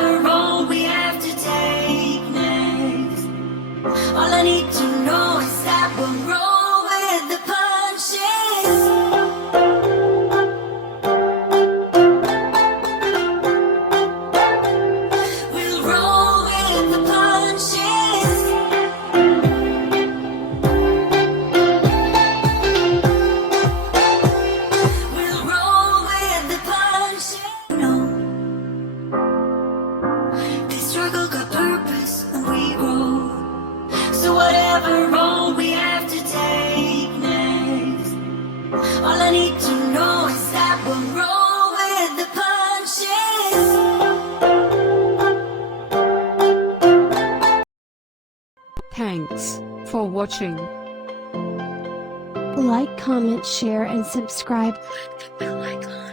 whatever role we have to take next. All I need to know is that we'll roll with the punches. We'll roll with the punches. We'll roll with the punches. No, they struggle got purpose and we grow. So whatever role we have to take next, all I need to know is that we'll roll with the punches. Thanks for watching. Like, comment, share, and subscribe. Click the bell icon.